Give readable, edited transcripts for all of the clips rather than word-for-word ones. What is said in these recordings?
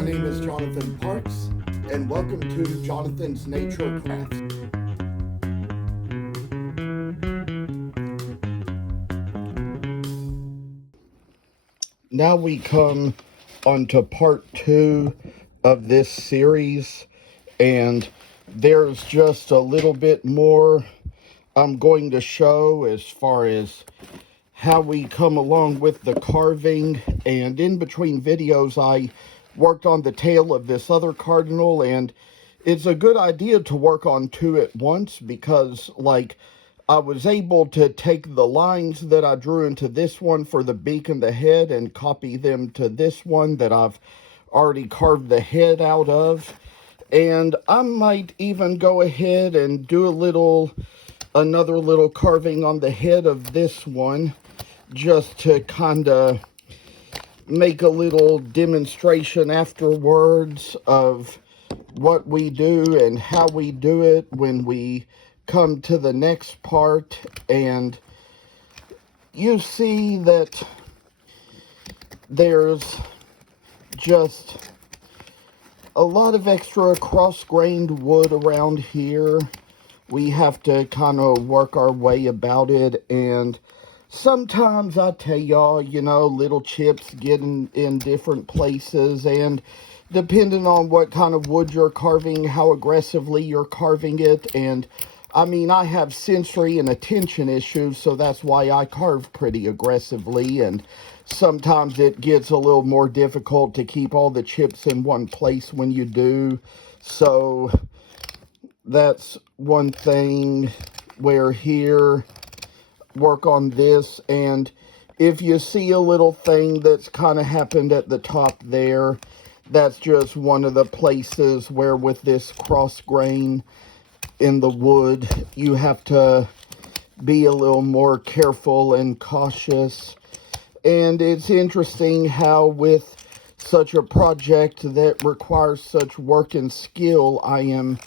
My name is Jonathan Parks, and welcome to Jonathan's Nature Crafts. Now we come onto part 2 of this series, and there's just a little bit more I'm going to show as far as how we come along with the carving. And in between videos I worked on the tail of this other cardinal, and it's a good idea to work on 2 at once because I was able to take the lines that I drew into this one for the beak and the head and copy them to this one that I've already carved the head out of. And I might even go ahead and do another little carving on the head of this one, just to kind of make a little demonstration afterwards of what we do and how we do it when we come to the next part. And you see that there's just a lot of extra cross-grained wood around here. We have to kind of work our way about it, and sometimes I tell y'all, little chips get in different places, and depending on what kind of wood you're carving, how aggressively you're carving it. And I mean, I have sensory and attention issues, so that's why I carve pretty aggressively, and sometimes it gets a little more difficult to keep all the chips in one place when you do. So that's one thing where here, work on this. And if you see a little thing that's kind of happened at the top there, that's just one of the places where with this cross grain in the wood, you have to be a little more careful and cautious. And it's interesting how with such a project that requires such work and skill, I am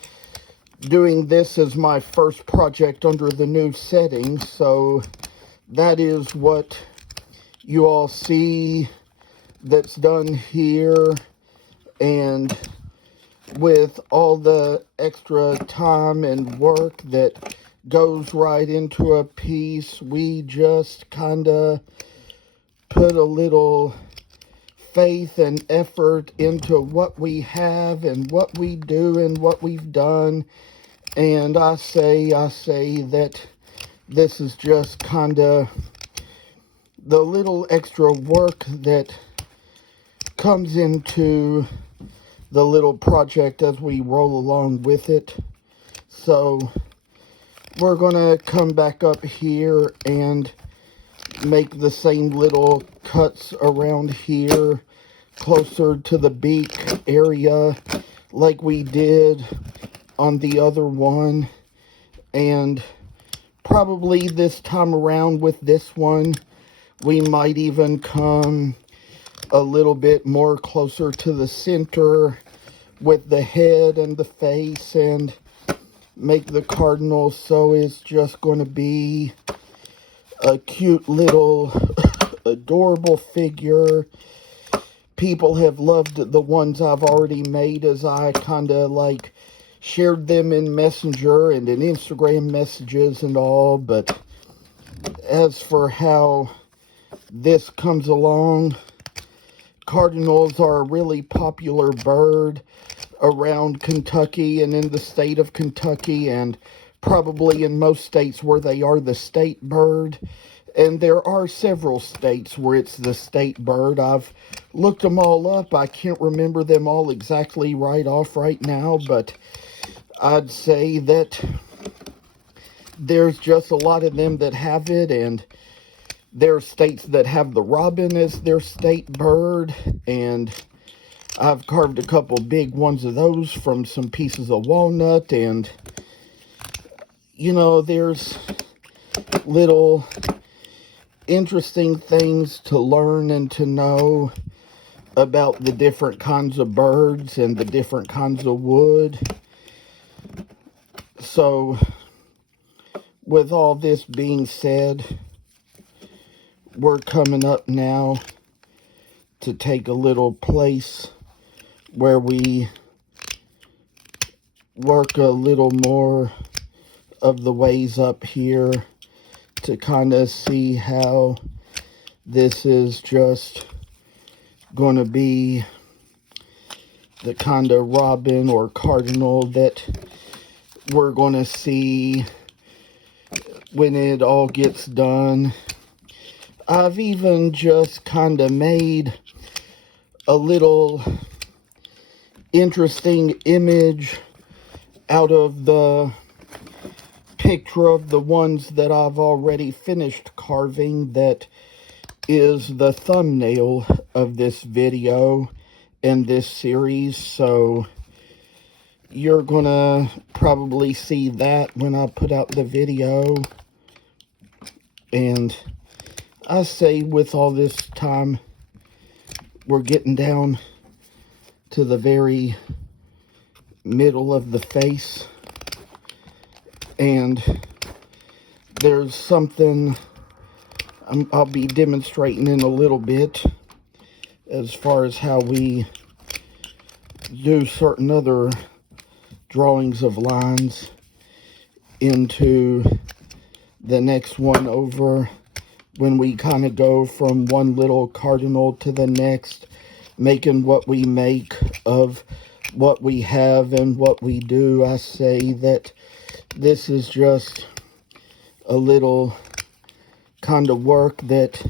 doing this as my first project under the new setting. So that is what you all see that's done here. And with all the extra time and work that goes right into a piece, we just kind of put a little faith and effort into what we have and what we do and what we've done. And I say that this is just kind of the little extra work that comes into the little project as we roll along with it. So we're going to come back up here and make the same little cuts around here closer to the beak area like we did on the other one. And probably this time around with this one, we might even come a little bit more closer to the center with the head and the face and make the cardinal so it's just going to be a cute little adorable figure. People have loved the ones I've already made as I kind of shared them in Messenger and in Instagram messages and all. But as for how this comes along, cardinals are a really popular bird around Kentucky and in the state of Kentucky, and probably in most states where they are the state bird. And there are several states where it's the state bird. I've looked them all up. I can't remember them all exactly right off right now, but I'd say that there's just a lot of them that have it, and there are states that have the robin as their state bird, and I've carved a couple big ones of those from some pieces of walnut. And there's little interesting things to learn and to know about the different kinds of birds and the different kinds of wood. So with all this being said, we're coming up now to take a little place where we work a little more of the ways up here to kind of see how this is just going to be the kind of robin or cardinal that we're going to see when it all gets done. I've even just kind of made a little interesting image out of the picture of the ones that I've already finished carving that is the thumbnail of this video and this series. So you're gonna probably see that when I put out the video. And I say with all this time, we're getting down to the very middle of the face. And there's something I'll be demonstrating in a little bit as far as how we do certain other drawings of lines into the next one over, when we kind of go from one little cardinal to the next, making what we make of what we have and what we do. I say that this is just a little kind of work that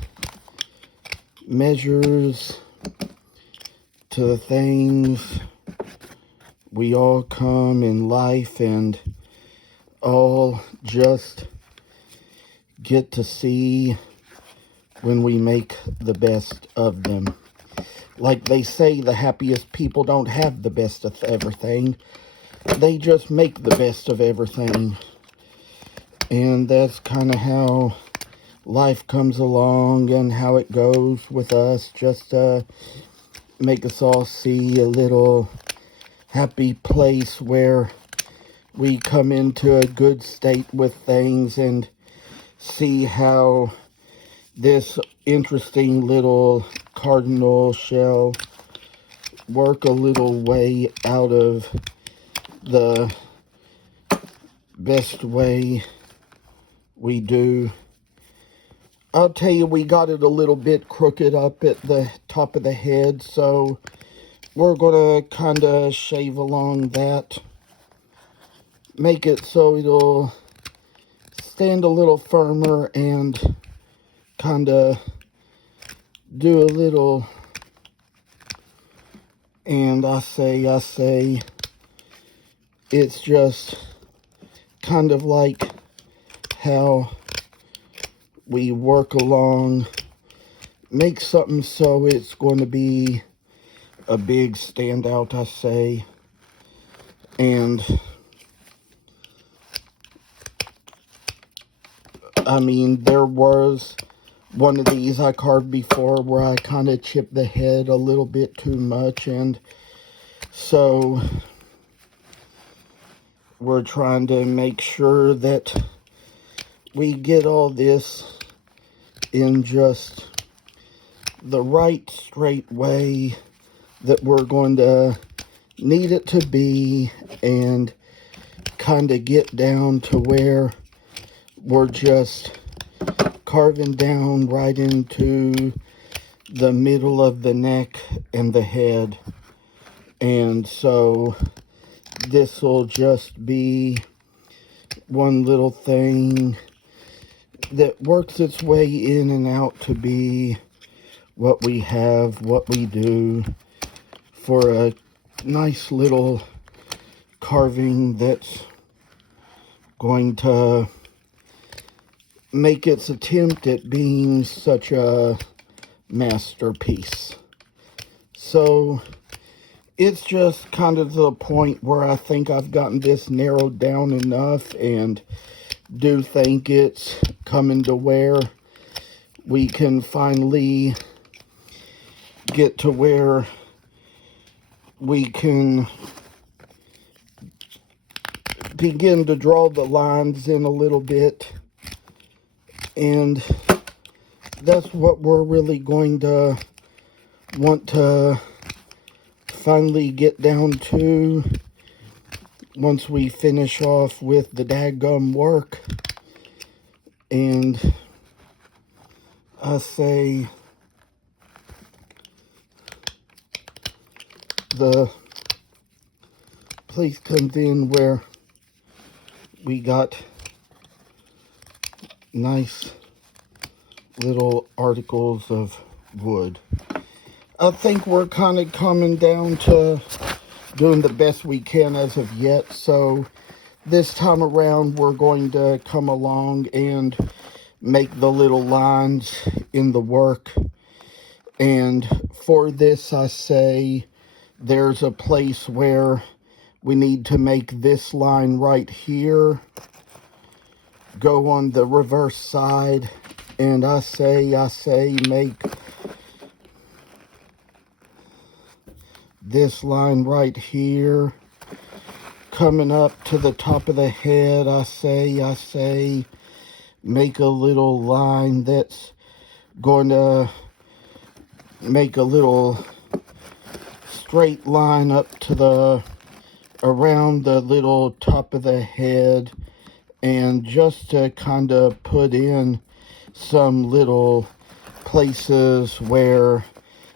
measures to the things we all come in life and all just get to see when we make the best of them. Like they say, the happiest people don't have the best of everything. They just make the best of everything. And that's kind of how life comes along and how it goes with us, just to make us all see a little happy place where we come into a good state with things and see how this interesting little cardinal shell work a little way out of the best way we do. I'll tell you, we got it a little bit crooked up at the top of the head, so we're going to kind of shave along that. Make it so it'll stand a little firmer and kind of do a little, and I say, it's just kind of like how we work along, make something so it's going to be a big standout, I say. And I mean, there was one of these I carved before where I kind of chipped the head a little bit too much, and so we're trying to make sure that we get all this in just the right straight way that we're going to need it to be, and kind of get down to where we're just carving down right into the middle of the neck and the head. And so this will just be one little thing that works its way in and out to be what we have, what we do, for a nice little carving that's going to make its attempt at being such a masterpiece. So it's just kind of the point where I think I've gotten this narrowed down enough, and do think it's coming to where we can finally get to where we can begin to draw the lines in a little bit. And that's what we're really going to want to finally get down to, once we finish off with the daggum work, and I say the place comes in where we got nice little articles of wood. I think we're kind of coming down to doing the best we can as of yet, so this time around we're going to come along and make the little lines in the work. And for this, I say there's a place where we need to make this line right here go on the reverse side, and I say make this line right here coming up to the top of the head. I say make a little line that's going to make a little straight line up to the around the little top of the head, and just to kind of put in some little places where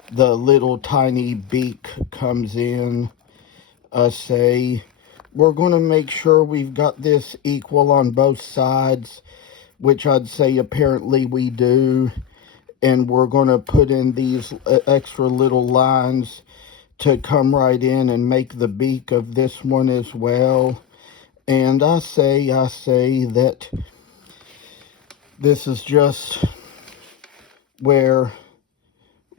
the little tiny beak comes in. I say we're going to make sure we've got this equal on both sides, which I'd say apparently we do, and we're going to put in these extra little lines to come right in and make the beak of this one as well. And I say that this is just where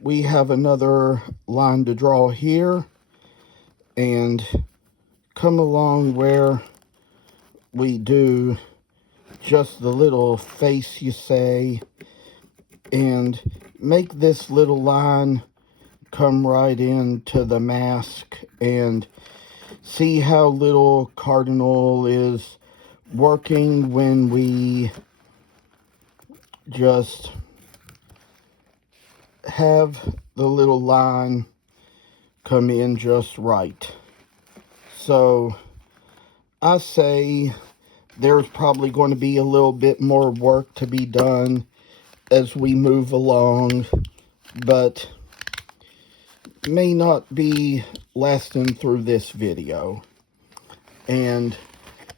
we have another line to draw here, and come along where we do just the little face, you say, and make this little line come right into the mask. And see how little Cardinal is working when we just have the little line come in just right. So I say there's probably going to be a little bit more work to be done as we move along, but may not be lasting through this video. And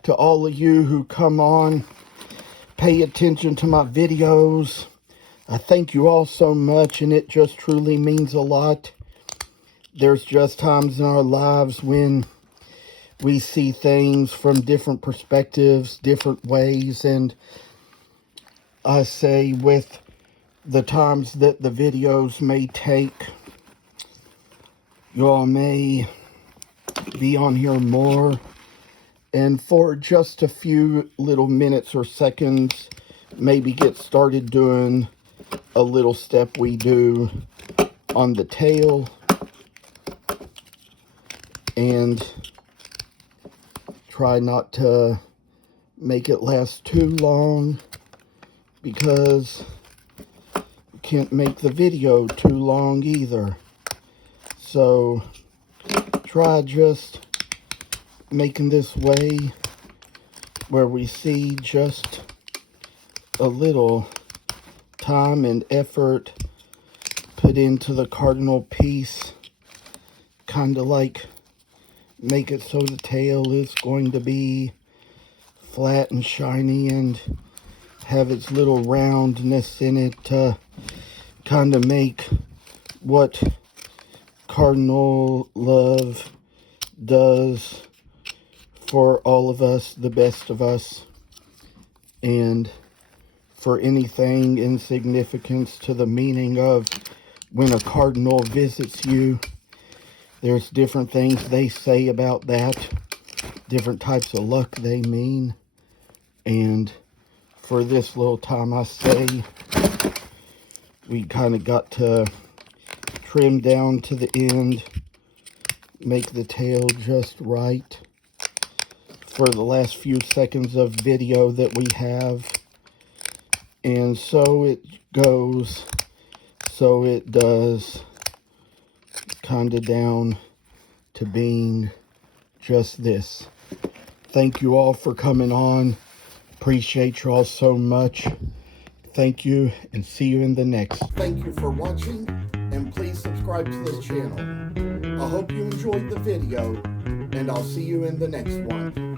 to all of you who come on, pay attention to my videos, I thank you all so much, and it just truly means a lot. There's just times in our lives when we see things from different perspectives, different ways, and I say with the times that the videos may take, you all may be on here more, and for just a few little minutes or seconds, maybe get started doing a little step we do on the tail, and try not to make it last too long, because you can't make the video too long either. So try just making this way where we see just a little time and effort put into the cardinal piece, kind of like make it so the tail is going to be flat and shiny and have its little roundness in it to kind of make what Cardinal love does for all of us, the best of us. And for anything in significance to the meaning of when a cardinal visits you, there's different things they say about that, different types of luck they mean. And for this little time, I say we kind of got to trim down to the end, make the tail just right for the last few seconds of video that we have. And so it goes, so it does, kind of down to being just this. Thank you all for coming on. Appreciate you all so much. Thank you, and see you in the next. Thank you for watching, and please subscribe to this channel. I hope you enjoyed the video, and I'll see you in the next one.